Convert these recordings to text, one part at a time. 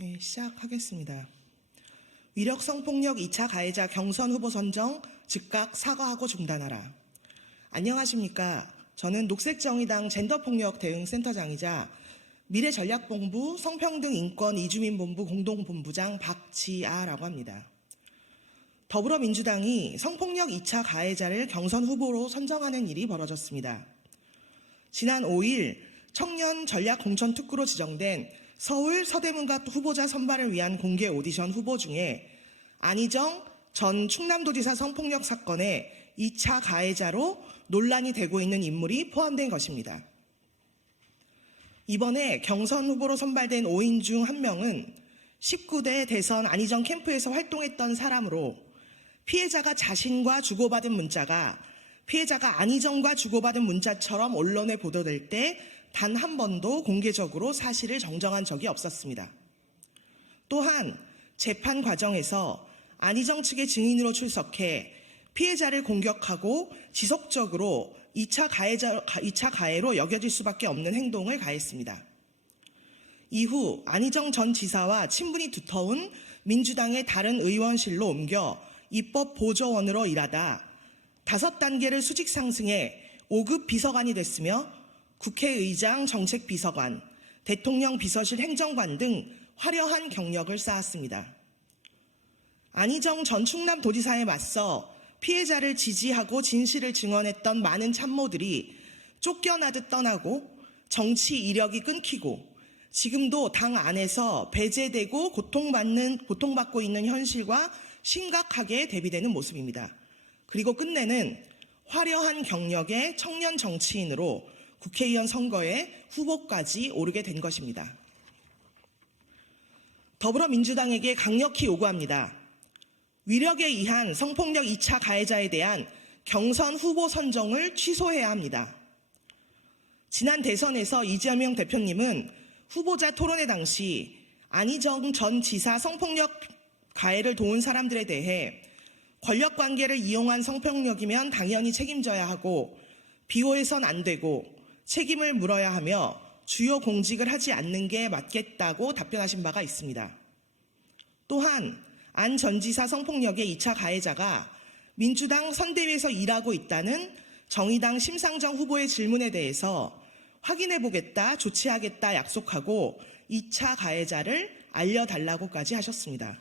네, 시작하겠습니다. 위력 성폭력 2차 가해자 경선 후보 선정 즉각 사과하고 중단하라. 안녕하십니까. 저는 녹색정의당 젠더폭력 대응센터장이자 미래전략본부 성평등인권 이주민본부 공동본부장 박지아라고 합니다. 더불어민주당이 성폭력 2차 가해자를 경선 후보로 선정하는 일이 벌어졌습니다. 지난 5일 청년 전략 공천 특구로 지정된 서울 서대문갑 후보자 선발을 위한 공개 오디션 후보 중에 안희정 전 충남도지사 성폭력 사건의 2차 가해자로 논란이 되고 있는 인물이 포함된 것입니다. 이번에 경선 후보로 선발된 5인 중 1명은 19대 대선 안희정 캠프에서 활동했던 사람으로 피해자가 자신과 주고받은 문자가 피해자가 안희정과 주고받은 문자처럼 언론에 보도될 때 단 한 번도 공개적으로 사실을 정정한 적이 없었습니다. 또한 재판 과정에서 안희정 측의 증인으로 출석해 피해자를 공격하고 지속적으로 2차 가해로 여겨질 수밖에 없는 행동을 가했습니다. 이후 안희정 전 지사와 친분이 두터운 민주당의 다른 의원실로 옮겨 입법 보조원으로 일하다 5단계를 수직 상승해 5급 비서관이 됐으며 국회의장 정책비서관, 대통령 비서실 행정관 등 화려한 경력을 쌓았습니다. 안희정 전 충남도지사에 맞서 피해자를 지지하고 진실을 증언했던 많은 참모들이 쫓겨나듯 떠나고 정치 이력이 끊기고 지금도 당 안에서 배제되고 고통받고 있는 현실과 심각하게 대비되는 모습입니다. 그리고 끝내는 화려한 경력의 청년 정치인으로 국회의원 선거에 후보까지 오르게 된 것입니다. 더불어민주당에게 강력히 요구합니다. 위력에 의한 성폭력 2차 가해자에 대한 경선 후보 선정을 취소해야 합니다. 지난 대선에서 이재명 대표님은 후보자 토론회 당시 안희정 전 지사 성폭력 가해를 도운 사람들에 대해 권력관계를 이용한 성폭력이면 당연히 책임져야 하고 비호해선 안 되고 책임을 물어야 하며 주요 공직을 하지 않는 게 맞겠다고 답변하신 바가 있습니다. 또한 안 전 지사 성폭력의 2차 가해자가 민주당 선대위에서 일하고 있다는 정의당 심상정 후보의 질문에 대해서 확인해보겠다, 조치하겠다 약속하고 2차 가해자를 알려달라고까지 하셨습니다.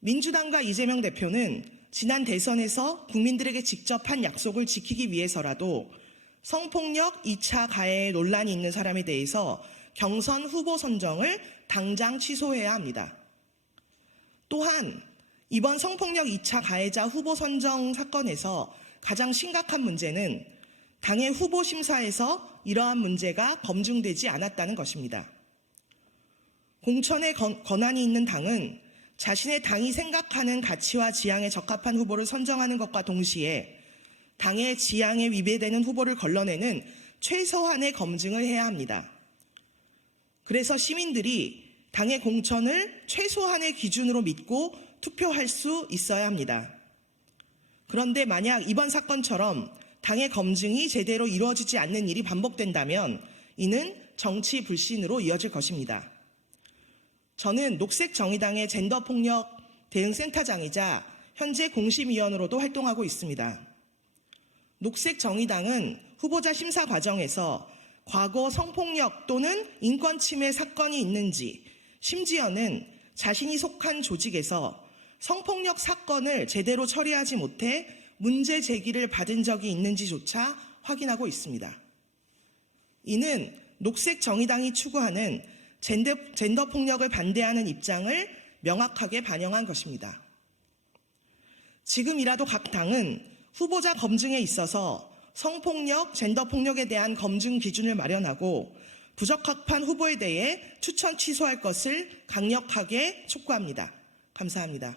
민주당과 이재명 대표는 지난 대선에서 국민들에게 직접 한 약속을 지키기 위해서라도 성폭력 2차 가해 논란이 있는 사람에 대해서 경선 후보 선정을 당장 취소해야 합니다. 또한 이번 성폭력 2차 가해자 후보 선정 사건에서 가장 심각한 문제는 당의 후보 심사에서 이러한 문제가 검증되지 않았다는 것입니다. 공천에 권한이 있는 당은 자신의 당이 생각하는 가치와 지향에 적합한 후보를 선정하는 것과 동시에 당의 지향에 위배되는 후보를 걸러내는 최소한의 검증을 해야 합니다. 그래서 시민들이 당의 공천을 최소한의 기준으로 믿고 투표할 수 있어야 합니다. 그런데 만약 이번 사건처럼 당의 검증이 제대로 이루어지지 않는 일이 반복된다면 이는 정치 불신으로 이어질 것입니다. 저는 녹색정의당의 젠더폭력 대응센터장이자 현재 공심위원으로도 활동하고 있습니다. 녹색정의당은 후보자 심사 과정에서 과거 성폭력 또는 인권침해 사건이 있는지 심지어는 자신이 속한 조직에서 성폭력 사건을 제대로 처리하지 못해 문제 제기를 받은 적이 있는지조차 확인하고 있습니다. 이는 녹색정의당이 추구하는 젠더폭력을 반대하는 입장을 명확하게 반영한 것입니다. 지금이라도 각 당은 후보자 검증에 있어서 성폭력, 젠더폭력에 대한 검증 기준을 마련하고 부적합한 후보에 대해 추천 취소할 것을 강력하게 촉구합니다. 감사합니다.